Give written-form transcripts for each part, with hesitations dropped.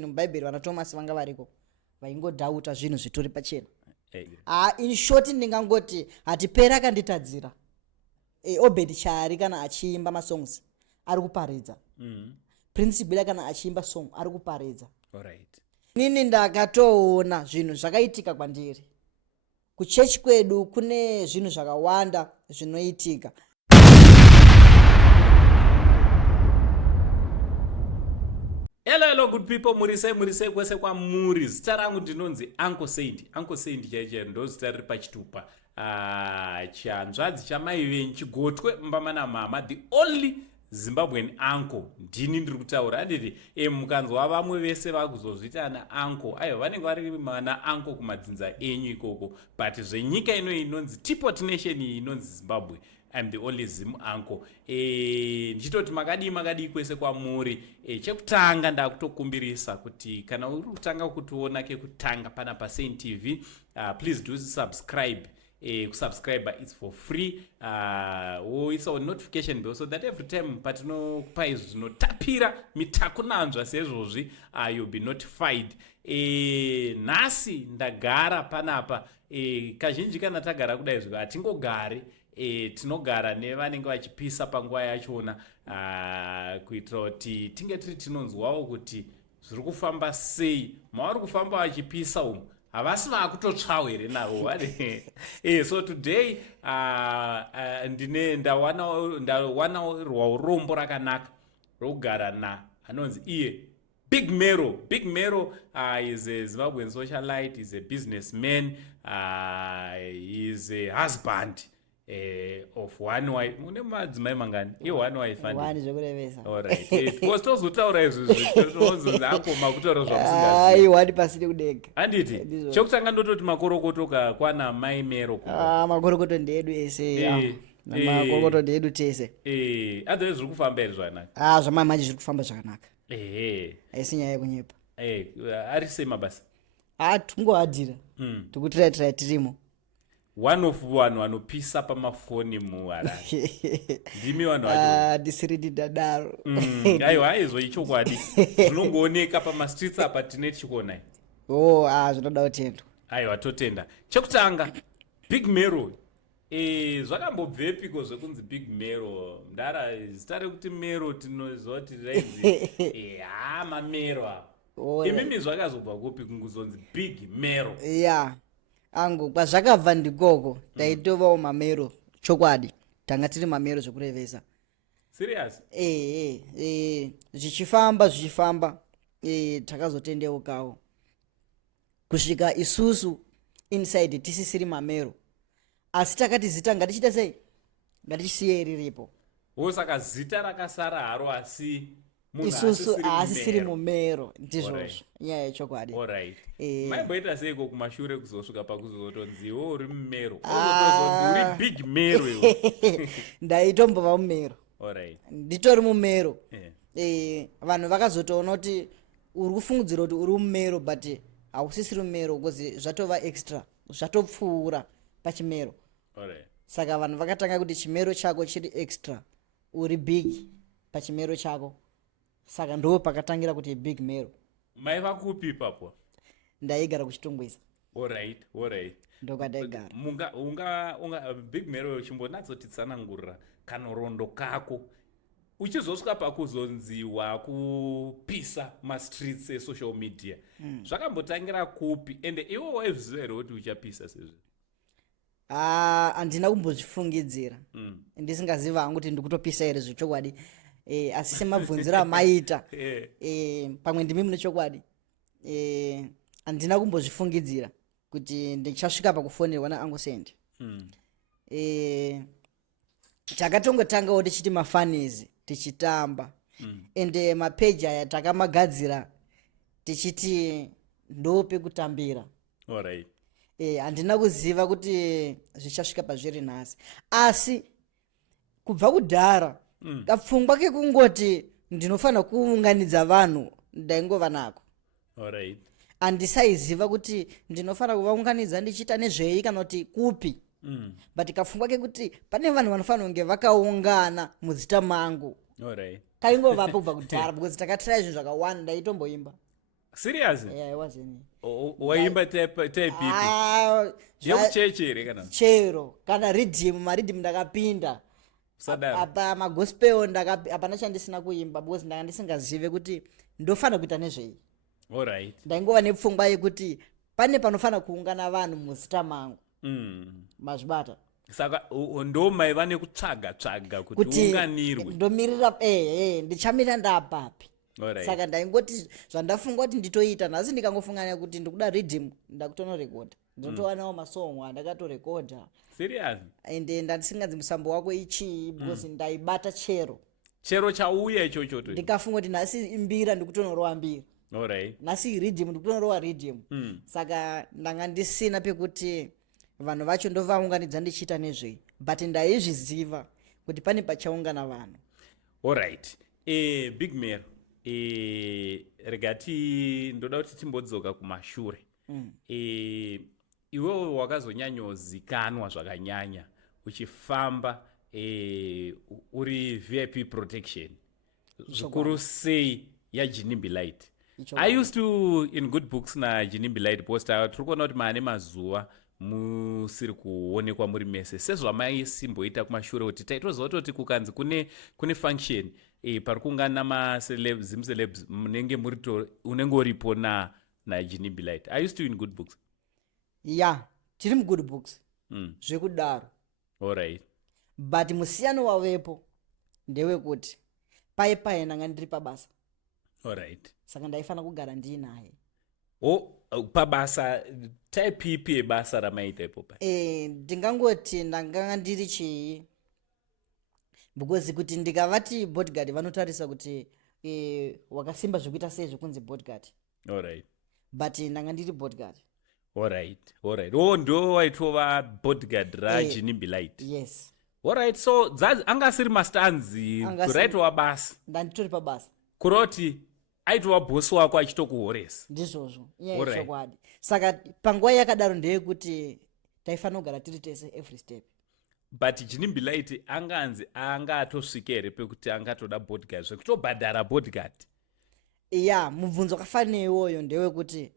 mubhaibheri vana Thomas vanga variko vaingodhauta zvinhu zvitori pachena. In short ndingangoti hatipera akanditadzira. Obed Chari kana achiimba masongs ari kuparidza. Prince Bila kana achiimba song ari kuparidza. Alright. Nini ndakatoona zvinhu zvakaitika kwandiri. Kuchechi kwedu kune zvinhu zvakawanda zvinoitika. Hello good people, murise kwese kwa muri. Zita rangu ndinonzi Uncle Saint chaiche ndo zita riri pachitupa. Chanzvadzi chamai venyu Chigotwe mbamana mama, the only Zimbabwean uncle ndini ndiri kutaura. Handiti mukanzwa vamwe vese vakuzozvita ana uncle ayo vanenge vari mana uncle kumadzinza enyu ikoko, but zvenyika ino inonzi Teapot Nation inonzi Zimbabwe, I'm the only Zim uncle. Ndichitoti makadii kwese kwamuri. Chekutanga ndakutokumbirisa kuti kana uri kutanga kutiona kekutanga pana pa Saint TV, please do subscribe. Kusubscribe it's for free. It's a notification bell so that every time patinokupa izvo zvinotapira mitakunanzva sezvozvi, you'll be notified. Nhasi ndagara panapa. Kazhinji kana tagara kudai izvo hatingogari. Tinogara nevanenge vachipisa panguva yachona, kuitira kuti tinge tiri tinonzwawo kuti zviri kufamba sei. Mavari kufamba vachipisa umu havasi vakutotsvawo here navo. So today ndawana rwaurombo rakanaka rokugara anonzi iye Big Mero. Big Mero is a Zimbabwean socialite, is a businessman, is a husband of one wife. Mune madzimai mangani? One wife. One zvekurevesa. Alright. Because tozotaura izvo zvakoma kutaura zvamusingazivi. One pasiri kudega. Handiti. Chekutanga ndototi makorokoto kwana Mai Mero. Makorokoto ndedu ese. Makorokoto ndedu tese. Otherwise zviri kufamba here zvakanaka. Zvamai zviri kufamba zvakanaka. Haisi nyaya yekunyepa. Ari sei mabasa? Tungoadhira. Tikutirai tirimo. One of vanhu vanopisa pamafoni muHarare. Ndimi vanhu vacho. Ndisiri ndidadaro. Aiwa izvo ichokwadi. Zvinongooneka pamastreets apa tine tichikuonai. Zvinoda kutendwa. Aiwa totenda. Chekutanga Big Mero. Zvakambobvepiko zvekunzi Big Mero? Ndara zita rekuti Mero tinoziva kuti rainzi mamero apa. Imimi zvakazobva kupi kunguzonzi Big Mero? Angu kwazvakabva ndikoko taitovawo mamero chokwadi, tanga tiri mamero zvekurevesa. Serious? Zvichifamba takazotendeukawo kusvika isusu inside tisisiri mamero, asi takati zita ngatichita sei, ngatichisiye riripo. Saka zita rakasara haro asi isusu asisiri mumero ndizvozvo nyaya yechokwadi. Alright. Maimboita seiko kumashure kuzosvika pakuzotonziwo uri mumero ozotozonzi uri Big Mero iwe? Ndaitombova mumero. Alright. Nditori mumero. Vanhu vakazotoona kuti uri kufungidzira kuti uri mumero but hausisiri mumero because zvatova extra, zvatopfuura pachimero. Alright. Saka vanhu vakatanga kuti chimero chako chiri extra, uri big pachimero chako. Saka ndo pakatangira kuti Big Mero. Maiva kupi papo? Ndaigara kuchitongwisa. Alright. Ndokadaigara. Unga Big Mero chimbonatsotisanangurira kanorondo kako uchizosvika pakuzonziwa kupisa mastreets esocial media. Zvakambotangira kupi ende iwo waizviziva here kuti uchapisa sezvo? Handina kumbozvifungidzira. Ndisingaziva hangu kuti ndikutopisa here zvechokwadi. Asi semabvunziro amaita pamwe ndimi mune chokwadi, handina kumbozvifungidzira kuti ndichasvika pakufonera na Uncle Saint. Takatongotangawo tichiti mafanizi tichitamba, ende mapeji aya takamagadzira tichiti ndope kutambira. Alright. Handina kuziva kuti zvichasvika pazviri nhasi, asi kubva kudhara kapfungwa kekungoti ndinofanira kuunganidza vanhu ndaingova nako. Alright. Handisaiziva kuti ndinofanira kuvaunganidza ndichiita nezvei kana kuti kupi. But kapfungwa kekuti pane vanhu vanofanira kunge vakaungana muzita mangu. Alright. Kaingovapo kubva kudhara because takatira izvo zvakawanda ndaitomboimba. Serious? Yeah, I wasn't. Waimba type ipi? Yemuchechi here kana? Chero kana maridhimu ndakapinda. Sadaro. Apa magospel apana chandisina kuimba because ndanga ndisingazive kuti ndofana kuita nezvei. Alright. Ndaingova nepfungwa yekuti pane panofana kuungana vanhu muzita mangu. Mazvibata. Saka ndo maiva nekutsvaga kuti unganirwe. Ndomirira ndichamira ndapapi. Alright. Saka ndaingoti zvandafunga kuti nditoita nhasi ndikangofunga kuti ndikuda rhythm ndakutonorekodha. Ndotowanawo masong andakatorekodha. Serious? Ende ndandisinganzi musambo wako ichi because ndaibata chero chauya ichocho to ndikafunga kuti nhasi imbira ndikutonorowa mbira. Alright. Nhasi rhythm ndikutonorowa rhythm. Saka ndanga ndisina pekuti vanhu vacho ndovaunganidza ndichiita nezvei but ndaizviziva kuti pane pachaungana vanhu. Alright. Big Mero, regati ndoda kuti timbodzoka kumashure. Iwewe wakazonyanyozikanwa zvakanyanya uchifamba uri VIP protection zvikuru sei yaJinimbi Light. I used to in good books na Jinimbi Light poster tiri kuona kuti maane mazuva musiri kuonekwa muri mese sezvamaisimboita kumashure kuti taitoziva kuti kukanzi kune function pari kuungana macelebs munenge unenge uripo naJinimbi Light. I used to in good books. Yeah, tiri mugood books. Zvekudaro. Alright. But musiyano wavepo ndewekuti pai ndanga ndiri pabasa. Alright. Saka ndaifana kugara ndinaye. Pabasa type ipi yebasa ramaita ipopa? Ndingangoti ndanga ndiri chii because kuti ndikavati bodyguard vanotarisa kuti wakasimba zvekuita sei zvekunzi bodyguard. Alright. But ndanga ndiri bodyguard. Alright. Ndo waitova bodyguard raJinimbi Light. Yes. Alright, so anga asiri mastanzi kuraitwa basa. Ndanditori pabasa. Kuroti aitwa boss wako achitokuhoresa. Ndizvozvo. Yeah, chokwadi. Saka panguva yakadaro ndeyekuti taifana kugara tiri tese every step. But Jinimbi Light anga atosvika here pekuti angatoda bodyguard zvekutobhadhara bodyguard. Yeah, mubvunzo wakafanira iwoyo ndewekuti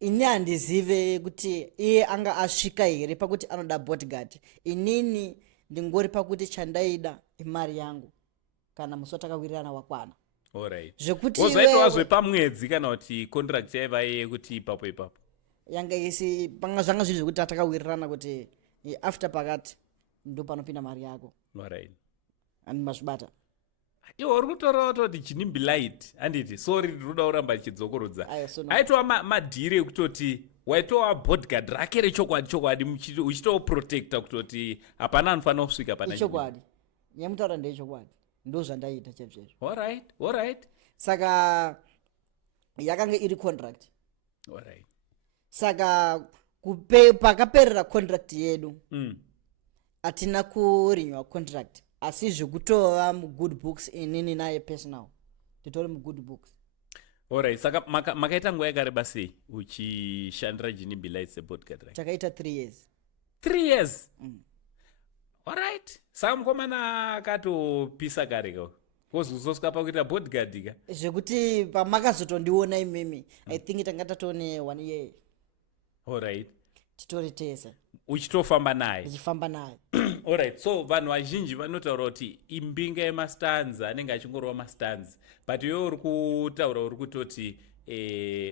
ini handizive kuti iye anga asvika here pakuti anoda bodyguard. Inini ndingori pakuti chandaida imari yangu kana musi watakawirirana wakwana. Alright. Zvekuti wozaitwa zvepamwedzi kana kuti contract yaiva yekuti ipapo yanga isi panga zvanga zviri zvekuti atakawirirana kuti after pakati ndo panopinda mari yako. Alright. And mazvibata. Iwo uri kutorawo kuti Jinimbi Light handiti sorry ndinoda kuramba ndichidzokorodza aitova madhiri ekutoti waitova bodyguard rake rechokwadi uchitoprotecta kutoti hapana anofanira kusvika pana chokwadi nyamutaura ndeyechokwadi ndo zvandaita chezvezvo. Alright. Saka yakanga iri contract. Alright. Saka pakaperera contract yedu hatina kurenewa contract asi zvekutova mugood books inini naye personal titori mugood books. Alright, saka makaita nguva yakareba sei uchishandira Jinimbi Light sebodyguard? Takaita 3 years. 3 years? Alright. Saka mukomana akatopisa kare ka wozosvika pakuita bodyguard ka zvekuti pamakazotondiona imimi I think tanga tatone 1 year. Alright. Titori tese uchitofamba naye. Ndichifamba naye. Alright, so vanhu vazhinji vanotaura kuti imbinga yemastanzi anenge achingorova mastanzi but iwe uri kutaura uri kutoti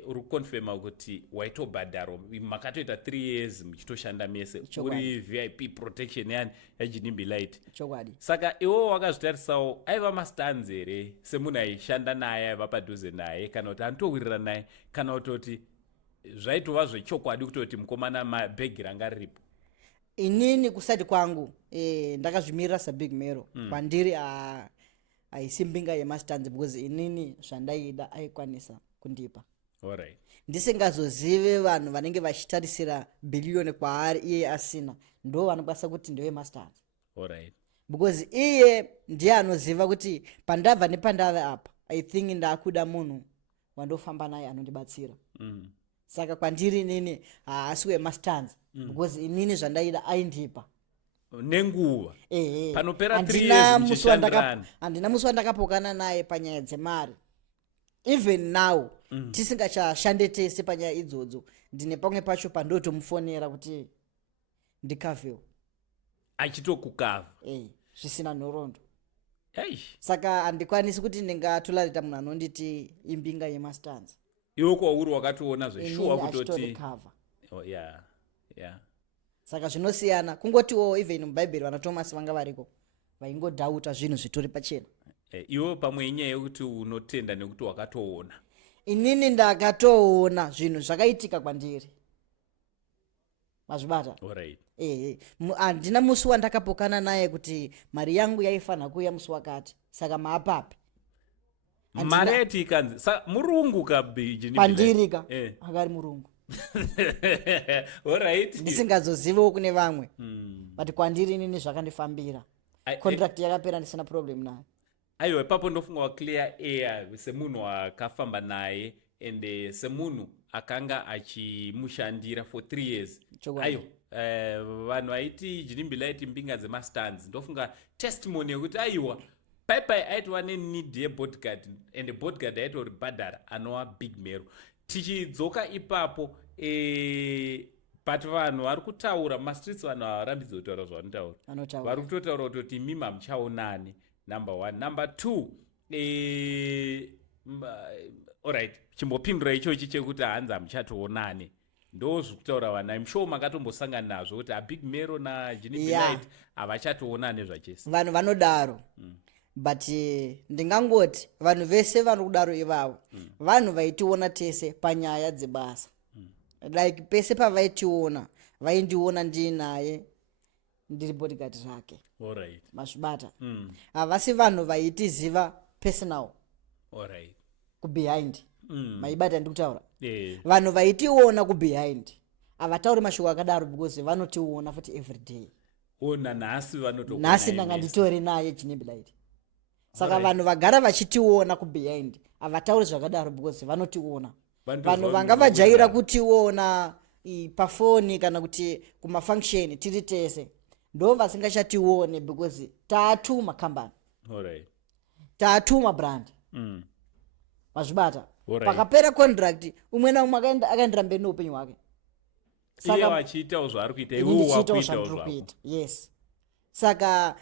uri kukonfirma kuti waitobhadharo makatoita 3 years muchitoshanda mese uri VIP protection yaJinimbi Light. Chokwadi. Saka iwo wakazvitarisawo aiva mastanzi here semunhu aishanda naye aiva padhuze naye kana kuti anotowirira naye kana kutoti zvaitova zvechokwadi kutoti mukomana mabhegi ranga riripo? Inini kusati kwangu ndakazvimirira saBig Mero kwandiri haisi mbinga yemastanzi because inini zvandaida aikwanisa kundipa. Alright. Ndisingazozive vanhu vanenge vachitarisira billion kwaari iye asina ndo vanokwanisa kuti ndewe mastanzi. Alright. Because iye ndiye anoziva kuti pandabva nepandave apa I think ndakuda munhu wandofamba naye anondibatsira. Saka kwandiri inini haasi wemastanzi because inini zvandaida aindipa nenguva panopera 3 years muchishandirana. Handina musi wandakapokana naye panyaya dzemari. Even now tisingachashande tese panyaya idzodzo, ndine pamwe pacho pandotomufonera kuti ndikavhewo achitokukavha zvisina nhoroondo. Hey. Saka handikwanisi kuti ndingatolarita munhu anonditi imbinga yemastanza. Iwe kwauri wakatoona zveshuwa kutoti Saka zvinosiyana, kungotiwo even mubhaibheri vana Thomas vanga variko vaingodhauta zvinhu zvitori pachena. Iwe pamwe inyaya yekuti unotenda nekuti wakatoona. Inini ndakatoona zvinhu zvakaitika kwandiri. Mazvibata? Alright. Handina musi wandakapokana naye kuti mari yangu yaifanha kuuya musi wakati, saka maapapi mari yati ikanzi murungu pandirika akari murungu. Alright. Ndisingazozivewo kune vamwe but kwandiri inini zvakandifambira. Contract yakapera ndisina problem nayo. Aiwa, ipapo ndofunga waclear air semunhu akafamba naye ende semunhu akanga achimushandira for 3 years. Aiyo, vanhu vaiti Jinimbilaiti mbinga dzemastands ndofunga testimony yekuti aiwa paipai aitwa nenid yebodyguard ende bodyguard aitoribhadhara anova Big Mero. Tichidzoka ipapo but vanhu vari kutaura mastreets, vanhu havarambidzi kutaura zvavanotaura, vari kutotaura kutoti mimi hamuchaonani. Number 1. Number 2, alright, chimbopindura ichochi chekuti hanzi hamuchatoonani ndo zvekutaura vanhu. I'm sure makatombosangana nazvo kuti aBig Mero naJinimbilaiti havachatoonani zvachese. Vanhu vanodaro. But ndingangoti vanhu vese vari kudaro ivavo vanhu vaitiona tese panyaya dzebasa. Like pese pavaitiona vaindiona ndinaye ndiri bodyguard rake. Alright. Mazvibata. Havasi vanhu vaitiziva personal. Alright. Kubehind. Maibata ndikutaura. Vanhu vaitiona kubehind havatauri mashoko akadaro because vanotiona futi everyday. Ona nhasi vanotokona. Nhasi ndanga nditori naye Jinimbilaiti. Saka vanhu vagara vachitiona kubehind havatauri zvakadaro because vanotiona. Vanhu vanga vajaira kutiona pafoni kana kuti kumafunction tiri tese ndo vasingachatione because taatuma company. Alright. Taatuma brand. Mazvibata. Pakapera contract umwe naumwe akaenderera noupenyu hwake. Saka vachiitawo zvaari kuita iwe wakuitawo zvako. Yes. Saka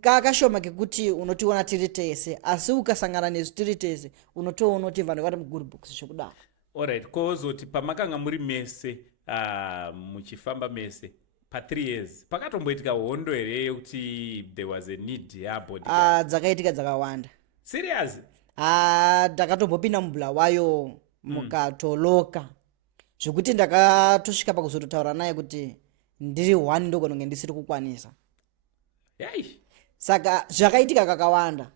kakashoma kekuti unotiona tiri tese asi ukasangana nezvi tiri tese unotoona kuti vanhu vari mugood books zvekudaro. Alright, kozoti pamakanga muri mese muchifamba mese pa3 years pakatomboitika hondo here yekuti there was a need yabodyguard? Dzakaitika dzakawanda. Serious? Ndakatombopinda mubulawayo mukatoloka zvekuti ndakatosvika pakuzototaura naye kuti ndiri 1 ndogononge ndisiri kukwanisa. Saka zvakaitika kakawanda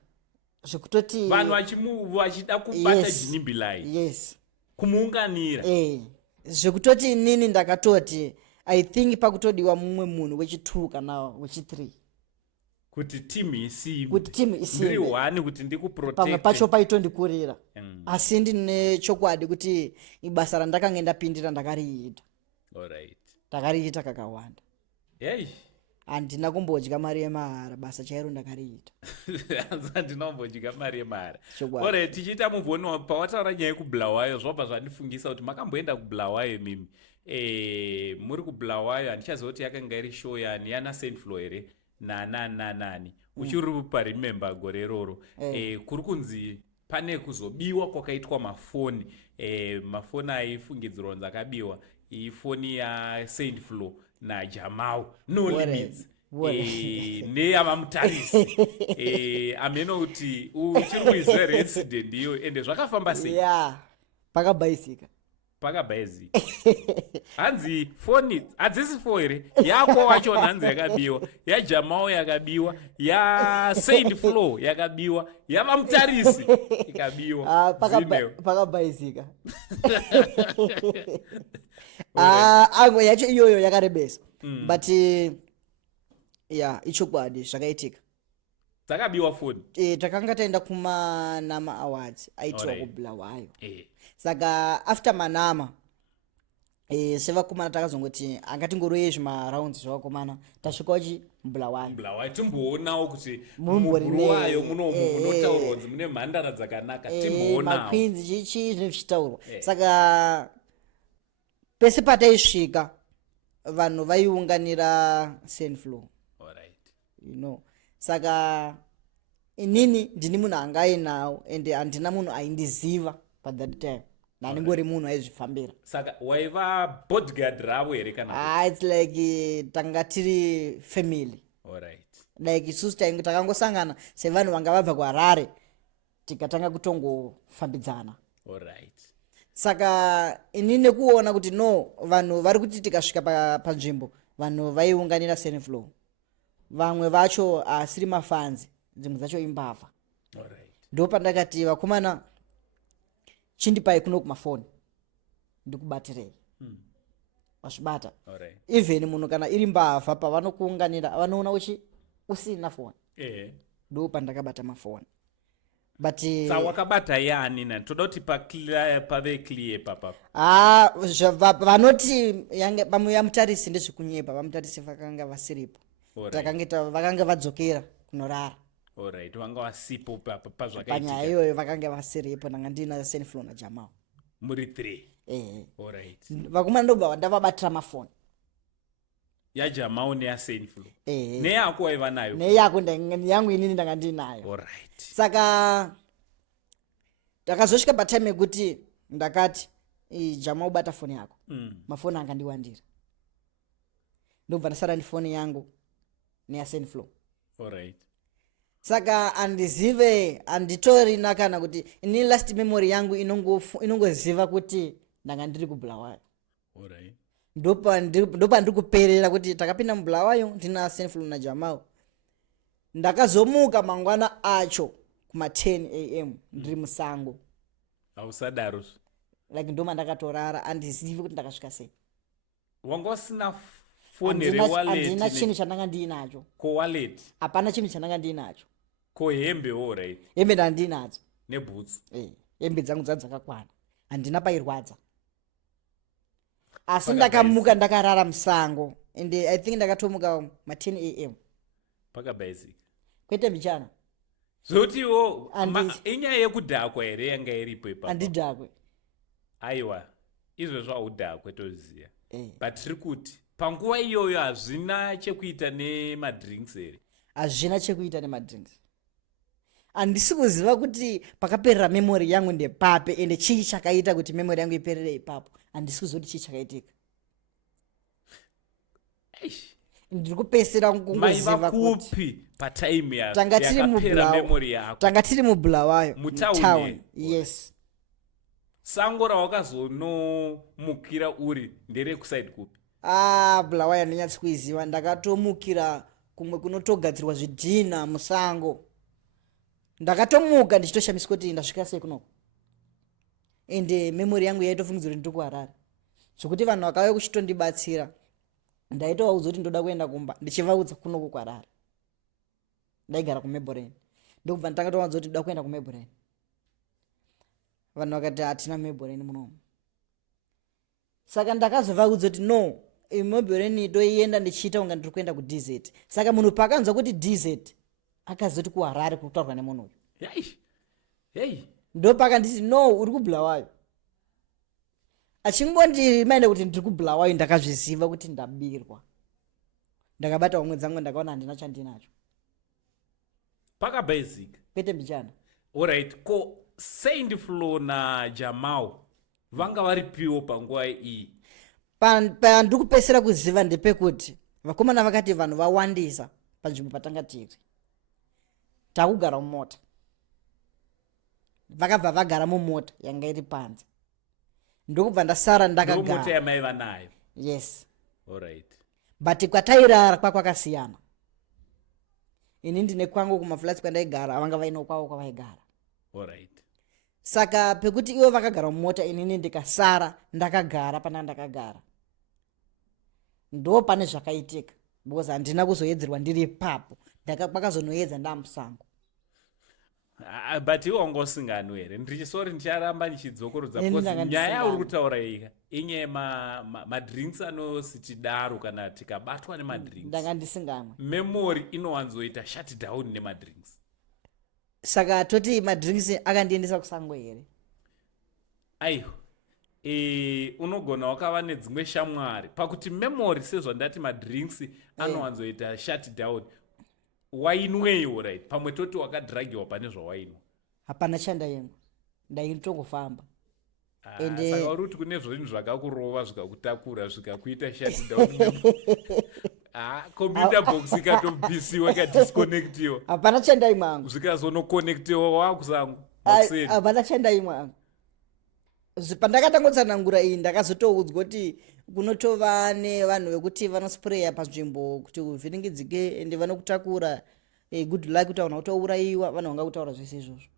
zvekutoti vanhu vachida kubata Jinimbilaiti. Yes. Kumuunganira. Zvekutoti inini ndakatoti I think pakutodiwa mumwe munhu wechi2 kana wechi3 kuti team isimbe. Kuti team isimbe. Ndiri 1 kuti ndikuprotect. Pamwe pacho paitondikurira. Asi ndine chokwadi kuti ibasa randakanga ndapindira ndakariita. Alright. Ndakariita kakawanda. Handina kumbodya mari yemahara, basa chairo ndakariita. Handina kumbodya mari yemahara. Alright, tichiita muvhoni pawataura nyaya yekubulawayo zvabva zvandifungisa kuti makamboenda kubulawayo mimi. Muri kubulawayo handichaziva kuti yakanga iri show yani yana Saint Flo here nani uchiri parimember gore iroro. Kuri kunzi pane kuzobiwa kwakaitwa mafoni. Mafoni aifungidzirwa kunzi akabiwa ifoni yaSaint Flo naJamau No Limits neyavamutarisi ameno kuti uchiri kuizera incident iyo ende zvakafamba sei? Pakabhaizika. Hanzi foni hadzisi fo here yako wachona hanzi yakabiwa, yaJamau yakabiwa, yaSaint Flo yakabiwa, yavamutarisi ikabiwa. Pakabhaizika. Ango yacho iyoyo yakarebesa. But ichokwadi zvakaitika. Dzakabiwa foni. Takanga taenda kumanama awards aitwa kubulawayo. Saka after manama sevakomana takazongoti angatingoroye zvimaraundi zvevakomana tasvikawo Bulawayo Bulawayo timboonawo kuti Mumbori mubulawayo munotaurwa kunzi mune mhandara dzakanaka timboonawo maqueens chichi zvinenge zvichitaurwa saka pese pataisvika vanhu vaiunganira Senfloor saka inini ndini munhu anga ainawo ende handina munhu aindiziva pathat time naningori munhu aizvifambira saka waiva bodyguard ravo here kana it's like tanga tiri family like isusu takangosangana sevanhu vanga vabva kuHarare tikatanga kutongofambidzana saka inini nekuona kuti no vanhu vari kuti tikasvika panzvimbo vanhu vaiunganira Senfloor vamwe vacho asiri mafanzi dzimwe dzacho imbavha ndo pandakati vakomana chindipai kuno kumafoni ndikubatirei wasvibata even munhu kana iri mbavha pavanokuunganira vanoona usina foni ndo pandakabata mafoni but wakabata yani na toda kuti pave clear papa vanoti pamwe yamutarisi ndezvekunyepa vamutarisi vakanga vasiripo vakanga vadzokera kunorara vanga vasipo panyaya iyoyo vakanga vasiripo ndanga ndina Senfloor naJamau muri 3 vakomana ndobva ndavabatira mafoni yaJamau neyaSenfloor neyako waiva nayo neyako yangu inini ndanga ndinayo saka ndakazosvika patime yekuti ndakati Jamau bata foni yako mafoni anga ndiwandira ndobva ndasara ndifoni yangu neyaSenfloor saka andizive anditorina kana kuti ini last memory yangu inongoziva kuti ndanga ndiri kuBulawayo ndopa ndiri kuperera kuti takapinda muBulawayo ndina Senfloor naJamau ndakazomuka mangwana acho kuma 10 am ndiri musango ausadaro like ndoma ndakatorara andizive kuti ndakasvika sei wanga usina foni rewallet andina chinhu chandanga ndinacho ko wallet hapana chinhu chandanga ndinacho ko hembe hembe ndandinadzo neboots hembe dzangu dzakakwana handina pairwadza asi ndakamuka ndakarara musango and I think ndakatomuka ma 10 am pakabasic kwete mbichana zvotiwo inyaya yekudhakwa here yanga iripo ipapo handidhakwe aiwa izvozvo haudhakwe toziva but tiri kuti panguva iyoyo hazvina chekuita nemadrinks here hazvina chekuita nemadrinks handisi kuziva kuti pakaperera memory yangu ndepape ende chii chakaita kuti memory yangu iperere ipapo handisi kuziva kuti chii chakaitika ndiri kupesera kungoziva kuti patime yakapera memory yako tanga tiri muBulawayo mutown yes sango rawakazonomukira uri nderekusaidi kupi Bulawayo handinyatsi kuiziva ndakatomukira kumwe kunotogadzirwa zvidhina musango ndakatomuka ndichitoshamiswa kuti ndasvika sei kunoko ende memory yangu yaitofungidzwa kuti ndiri kuHarare zvokuti vanhu vakauya kuchitondibatsira ndaitovaudza kuti ndoda kuenda kumba ndichivaudza kunoko kuHarare ndaigara kuMeboreni ndobva nditanga tovaudza kuti ndoda kuenda kuMeboreni vanhu vakati hatina Meboreni munomu saka ndakazovaudza kuti no Meboreni toienda ndichiita kunga ndiri kuenda kuDZ saka munhu paakanzwa kuti DZ akazoti kuHarare kutaurwa nemunhu ndo pakanditi no uri kuBulawayo achingondirimainde kuti ndiri kuBulawayo ndakazviziva kuti ndabirwa ndakabata umwe dzangu ndakaona handina chandinacho pakabasic kwete mbichana alright ko Senfloor naJamau vanga varipiwo panguva iyi pandiri kupesera kuziva ndepekuti vakomana vakati vanhu vawandisa panzvimbo patanga tiri takugara mumota vakabva vagara mumota yanga iri panze ndokubva ndasara ndakagara mota yamaiva nayo yes alright but kwatairara kwakwakasiyana ini ndine kwangu kumaflats kwandaigara vanga vaino kwavo kwavaigara alright saka pekuti ivo vakagara mumota inini ndikasara ndakagara pana ndakagara ndo pane zvakaitika because handina kuzoedzerwa ndiri ipapo kwakazonoedza ndamusango but iwo wanga usingano here ndichisori ndicharamba ndichidzokorodza because nyaya uri kutaura ika inye madrinks anositidaro kana tikabatwa nemadrinks ndanga ndisingamwe memory inowanzoita shut down nemadrinks. saka toti madrinks akandiendesa kusango here. Aiwa unogona wakava nedzimwe shamwari pakuti memory sezvandati madrinks anowanzoita shut down. Wainweyo right pamwe toti wakadhiragiwa pane zvawainwa hapana chandaimwa ndaitongofamba saka uri kuti kune zvinhu zvakakurova zvikakutakura zvikakuita shut down. Computer box ikatobhisiwa ikadisconnectiwa hapana chandaimwangu zvikazonoconnectiwa wakusangu hapana chandaimwangu. Pandakatangotsanangura iyi ndakazotoudzwa kuti kunotova nevanhu vekuti vanospreya panzvimbo kuti uvhiringidzike ende vanokutakura good luck kutaura kutourayiwa vanhu vanga kutaura zvese izvozvo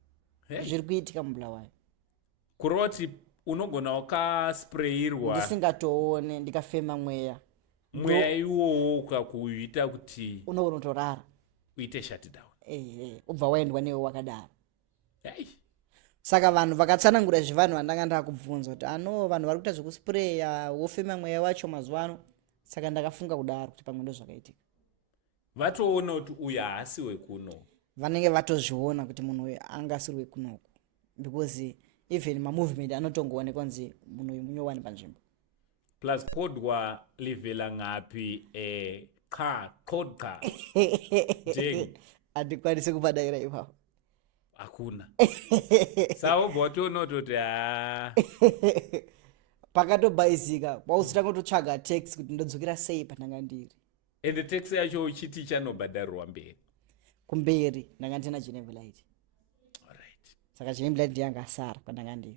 zviri kuitika mubulawayo kurova kuti unogona wakasprayirwa ndisingatoone ndikafema mweya iwowo ukakuita kuti unogona kutorara uite shutdown ubva waendwa newe wakadaro. Hey. Saka vanhu vakatsanangura zvivanhu vandanga ndakubvunza kuti vanhu vari kuita zvekuspreya wofema mweya wacho mazuva ano. Saka ndakafunga kudaro kuti pamwe ndozvakaitika. Vatoona kuti uyu haasi wekuno. Vanenge vatozviona kuti munhu uyu anga asiri wekunoku because even mamovement anotongoonekwa kunzi munhu uyu munyowani panzvimbo. Plus kodwa livela ngapi kodka jeng handikwanisi kubadaira ipapo hakuna. Saka botoona kuti pakatobhaizika pausitanga kutotsvaga taxi kuti ndodzokera sei pandanga ndiri. Ende taxi yacho uchiti chanobhadharirwa mberi kumberi ndanga ndina Genevilite. Alright. Saka Genevilite ndiyanga asara pandanga ndiri.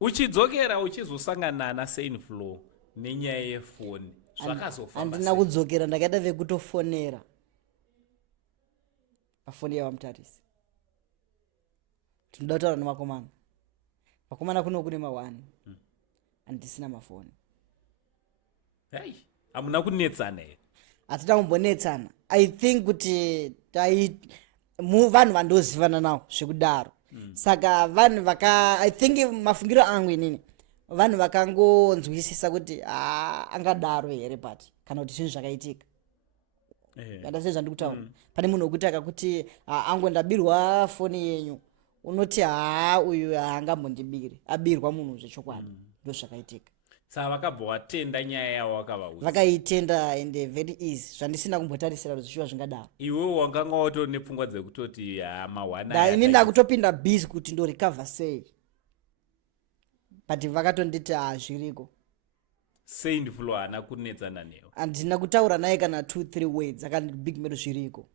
Uchidzokera uchizosangana naSane Flow nenyaya yefoni zvakazofamba. Handina kudzokera ndakaita vekutofonera pafoni yavamutarisi. Tinoda kutaura nemakomana. Makomana kuno kune ma1 handisina mafoni. Hai, hamuna kunetsana here? Hatina kumbonetsana. I think kuti vanhu vandozivana nawo zvekudaro. Saka vanhu I think mafungiro angu inini vanhu vakangonzwisisa kuti angadaro here but kana kuti zvinhu zvakaitika. Ndasei zvandikutaura. Pane munhu wekuti akakuti angondabirwa foni yenyu unoti uyu haangambondibiri abirwa munhu zvechokwadi ndozvakaitika. Saka vakabva watenda nyaya yavo vakavaudza. Vakaitenda ende very easy zvandisina kumbotarisira kuti zvichiva zvingadaro. Iwewo wanganga watori nepfungwa dzekutoti mawana ini ndakutopinda busy kuti ndorecover sei but vakatonditi zviriko. Sane Flow haana kunetsana newe? Handina kutaura naye kana 2-3 words akati big mero zviriko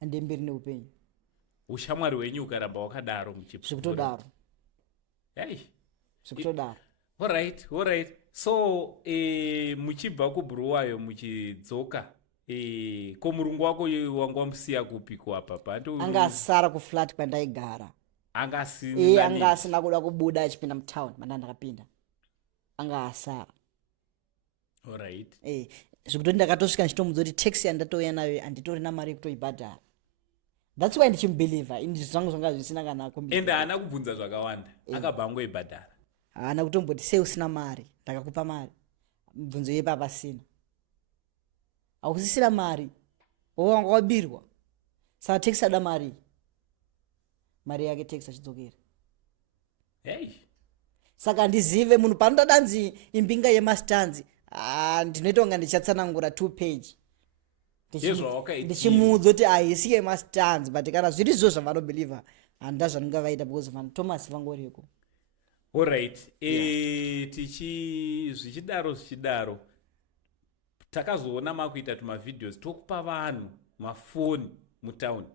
ande mberi neupenyu. Ushamwari hwenyu ukaramba wakadaro zvikutodaro. Hey. Zvikutodaro. Alright. So muchibva kubhuruwayo muchidzoka ko murungu wako wanga wamusiya kupi kuapa? Anga asara kuflat kwandaigara. Anga asina kuda kubuda achipinda mutown manda ndakapinda. Anga asara. Alright. Zvekuti ndakatosvika ndichitomuudza kuti taxi yandatouya nayo handitorina mari yekutoibhadhara. That's why ndichimubeliever indi zvangu zvanga zvisina kana kombi. Ende haana kubvunza zvakawanda akabva angoibhadhara. Haana kutomboti sei usina mari ndakakupa mari mibvunzo yepa pasina. Hausisina mari wanga wabirwa saka taxi ada mari yake taxi achidzokera. Hey. Saka ndizive munhu panotodanzi imbinga yemastanzi ndinoita kunga ndichatsanangura 2 page ndichimuudza kuti haisi yemastanzi but kana zviri zvo zvavanobhelievha handida zvanonga vaita because vanhu Thomas vangoriko. Alright. Zvichidaro takazoona makuita tumavideos tokupa vanhu mafoni mutauni.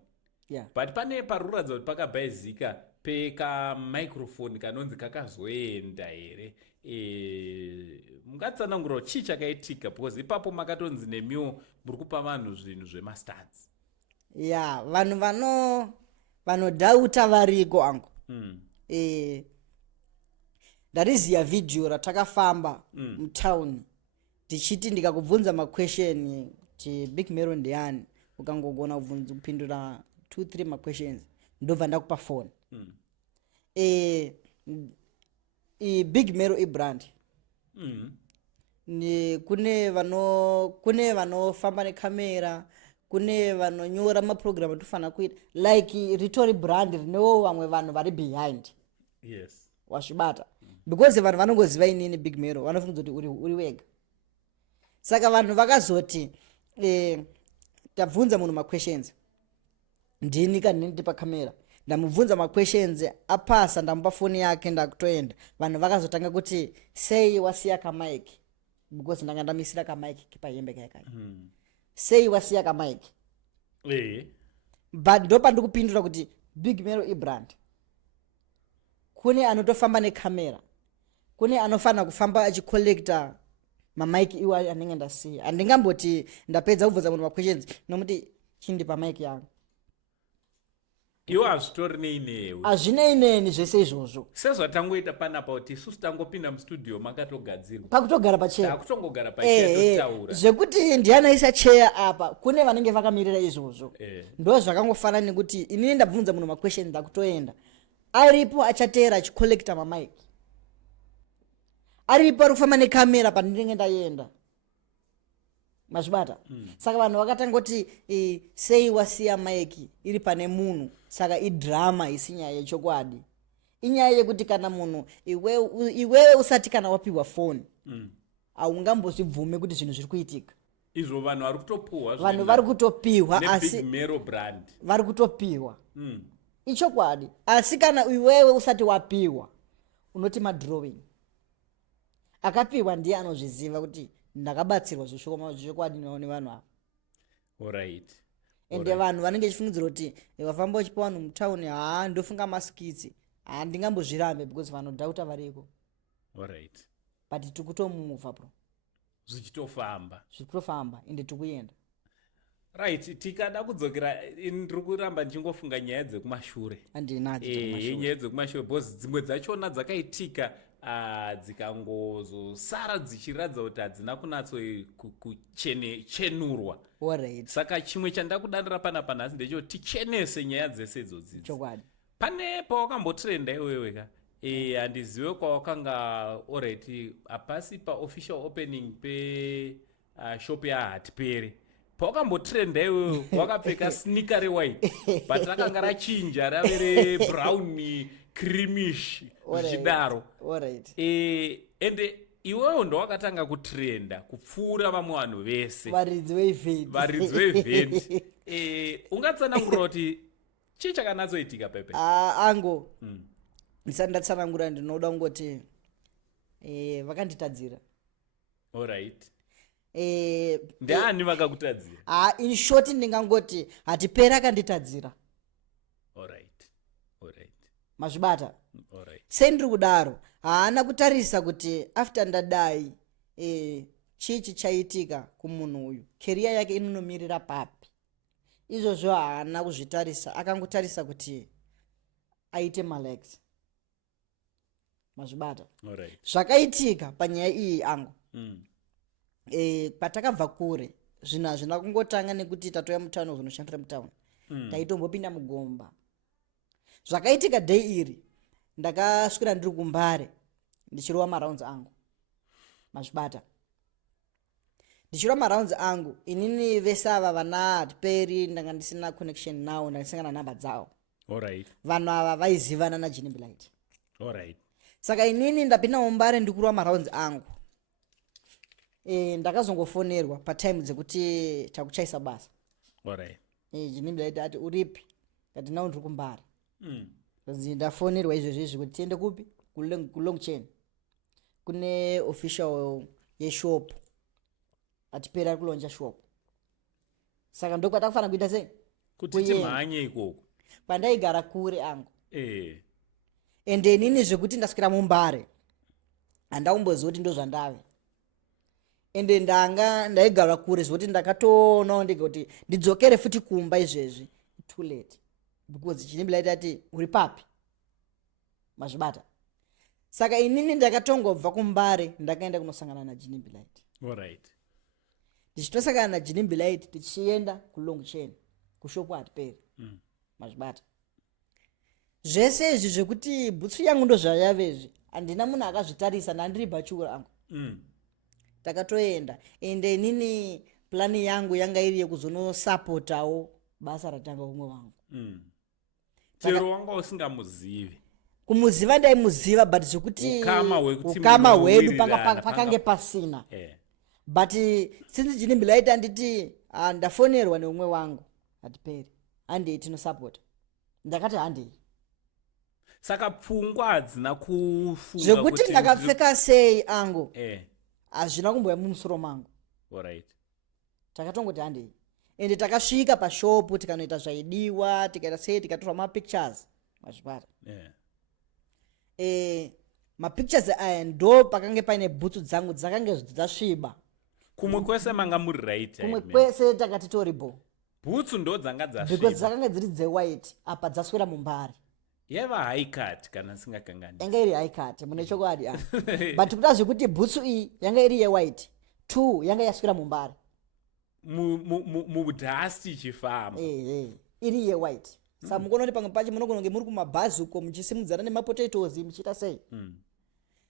But pane paruradza kuti pakabhaizika pekamicrophone kanonzi kakazoenda here. Mungatsanangura chii chakaitika because ipapo makatonzi nemiwo muri kupa vanhu zvinhu zvemastanzi. Vanhu vanodhauta variko angu. Ndariziya video ratakafamba mutown tichiti ndikakubvunza maquestion kuti Big Mero ndiani ukangogona kupindura 2-3 maquestions ndobva ndakupa phone. big mero ibrand kune vanofamba nekamera, kune vanonyora maprogramu atofana kuita like ritori brand rinewo vamwe vanhu vari behind. Yes. Washibata because vanhu vanongoziva inini big mero vanofunga kuti uri wega. Saka vanhu vakazoti tabvunza munhu maquestions, ndini kanhiniti pakamera ndamubvunza maquestions apasa, ndamupa foni yake ndakutoenda. Vanhu vakazotanga kuti sei wasiya kamaiki, because ndanga ndamisira kamaiki pahembe kayakaya. Sei wasiya kamaiki. But ndo pandikupindura kuti big mero ibrand kune anotofamba nekamera, kune anofana kufamba achicollecta mamaiki iwo anenge ndasiya. Handingamboti ndapedza kubvunza munhu maquestions nomuti chindi pamaiki yangu. Iwo hazvitori neinewe. Hazvine ineni zvese izvozvo. Sezvatangoita panapa kuti isusu tangopinda mustudio makatogadzirwa. Pakutogara pachena. Takutongogara pachena totaura. Zvekuti ndianaisa cheya apa kune vanenge vakamirira izvozvo. Ndo zvakangofanana nekuti inini ndabvunza munhu maquestions ndakutoenda. Aripo achateera achicollecta mamaiki. Aripo ari kufamba nekamera pandinenge ndaenda. Mazvibata. Saka vanhu vakatanga kuti sei wasiya maiki iri pane munhu. Saka idrama isi nyaya yechokwadi. Inyaya yekuti kana munhu iwewe usati kana wapiwa foni haungambozvibvume kuti zvinhu zviri kuitika. Izvo vanhu vari kutopuhwa. Vanhu vari kutopiwa asi Mero brand vari kutopiwa. Ichokwadi. Asi kana iwewe usati wapiwa unoti madrawing. Akapiwa ndiye anozviziva kuti ndakabatsirwa zvochokwadi nevanhu ava. Alright. Ende vanhu vanenge vachifungidzira kuti vafamba vachipa vanhu mutauni ndofunga masikitsi handingambozvirambe because vanodhauta variko. Alright. But tikutomuvha bro. Zvichitofamba ende tikuenda. Right, tikada kudzokera ndiri kuramba ndichingofunga nyaya dzekumashure. Handinadzo nyaya dzekumashure because dzimwe dzachona dzakaitika dzikangozosara dzichiratidza kuti hadzina kuchenurwa. Alright. Saka chimwe chandakudanira panapa nhasi ndechoti tichenese nyaya dzese idzodzidzi. Chokwadi. Pane pawakambotrenda iwewe ka handizive kwawakanga alright hapasi paofficial opening pe shop yaHatipere. Pawakambotrenda iwewe wakapfeka sneaker rewhite but rakanga rachinja rave rebrown creamish zvichidaro. Alright. Ende iwewe ndo wakatanga kutrenda kupfuura vamwe vanhu vese varidzi veevent. Ungatsanangura kuti chii chakanatsoitika pepe? Ango ndisati ndatsanangura ndinoda kungoti vakanditadzira. Alright. Ndiani vakakutadzira? In short ndingangoti Hatipere akanditadzira. Alright. Mazvibata. Alright. Sei ndiri kudaro haana kutarisa kuti after ndadai chii chichaitika kumunhu uyu, career yake inonomirira papi. Izvozvo haana kuzvitarisa, akangotarisa kuti aite malex. Mazvibata. Alright. Zvakaitika panyaya iyi angu patakabva kure zvinhu hazvina kungotanga nekuti tatoya mutauni zvinoshandira mutauni. Taitombopinda mugomba. Zvakaitika day iri ndakaswira ndiri kuMbare ndichirova marounds angu. Mazvibata. Ndichirova marounds angu inini vese ava vana Hatipere ndanga ndisina connection nawo, ndakasangana namba dzavo. Alright. Vanhu ava vaizivana naJinimbi Light. Alright. Saka inini ndapinda muMbare ndikurova marounds angu. Ndakazongofonerwa patime dzekuti takuchaisa basa. Alright. Jinimbi Light ati uripi? Kati nawo ndiri kuMbare. Ndafonerwa izvozvo kuti tiende kupi? Kulongchain. Kune official yeshop. Hatipere ari kulonja shop. Saka ndokwatakufanira kuita sei? Kuti timhanye ikoko. Pandaigara kure angu. Ende inini zvekuti ndaswera muMbare handaumbozviziva kuti ndozvandave. Ende ndaigara kure zvekuti ndakatoonawo ndege kuti ndidzokere futi kumba izvezvi too late because Jinimbi Light ati uri papi? Mazvibata. Saka inini ndakatongobva kuMbare ndakaenda kunosangana naJinimbi Light. Alright. Ndichitosangana naJinimbi Light tichienda kuLongchain kushopu Hatipere. Mazvibata. zvese izvi zvekuti bhutsu yangu ndo zvayavezvi handina munhu akazvitarisa nandiri bachuru angu. Takatoenda ende inini plani yangu yanga iri yekuzonosapotawo basa ratanga umwe wangu. chero wanga usingamuzivi. Kumuziva ndaimuziva but zvekuti ukama hwedu pakange pasina. But since chini mbilaita nditi ndafonerwa neumwe wangu hatiperi handei tinosapota ndakati handei. Saka pfungwa hadzina kufunga zvekuti ndakapfeka sei angu hazvina kumboya mumusoro mangu. Alright. Takatongoti handei ende takasvika pashopu tikanoita zvaidiwa tikaita sei tikatora mapictures mazvipata. Mapictures aya ndo pakange paine bhutsu dzangu dzakange dzasviba. Kumwe kwese manga muri right. Kumwe kwese takati toribo. Bhutsu ndo dzanga dzasviba. Because dzakanga dziri dze-white apa dzaswera mumbari. Yeva high cut kana singakangani. Yanga iri high cut mune chokwadi but kuda zvekuti bhutsu iyi yanga iri ye-white 2 yanga yaswera mumbari. Mudhasti chifamba. Iri ye-white. Saka mukonoti pamwe pacho munogona kunge muri kumabhazi uko muchisimudzana nemapotatoes muchiita sei.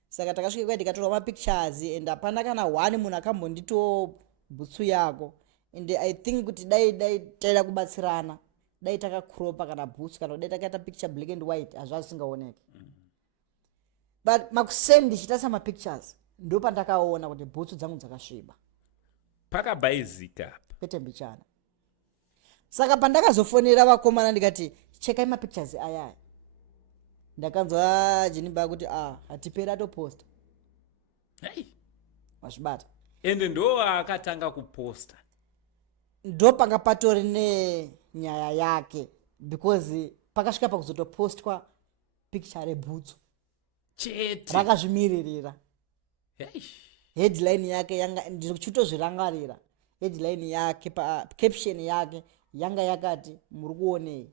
Saka takasvika kwai tikatora mapictures and hapana kana one munhu akambondito bhutsu yako and I think kuti dai taida kubatsirana dai takakropa kana bhutsu kana dai takaita picture black and white hazvasingaoneki. But makuseni ndichitasa mapictures ndo pandakaona kuti bhutsu dzangu dzakasviba pakabhaizika pete mbichana. Saka pandakazofonera vakomana ndikati chekai mapictures ayaya ndakanzwa jinimba kuti hatiperi atoposta. Mazvibata ende ndo akatanga kuposta. Ndo panga patori nenyaya yake because pakasvika pakuzotopostwa picture rebhutsu chete rakazvimiririra. Headline yake yanga ndichitozvirangarira headline yake caption yake yanga yakati muri kuonei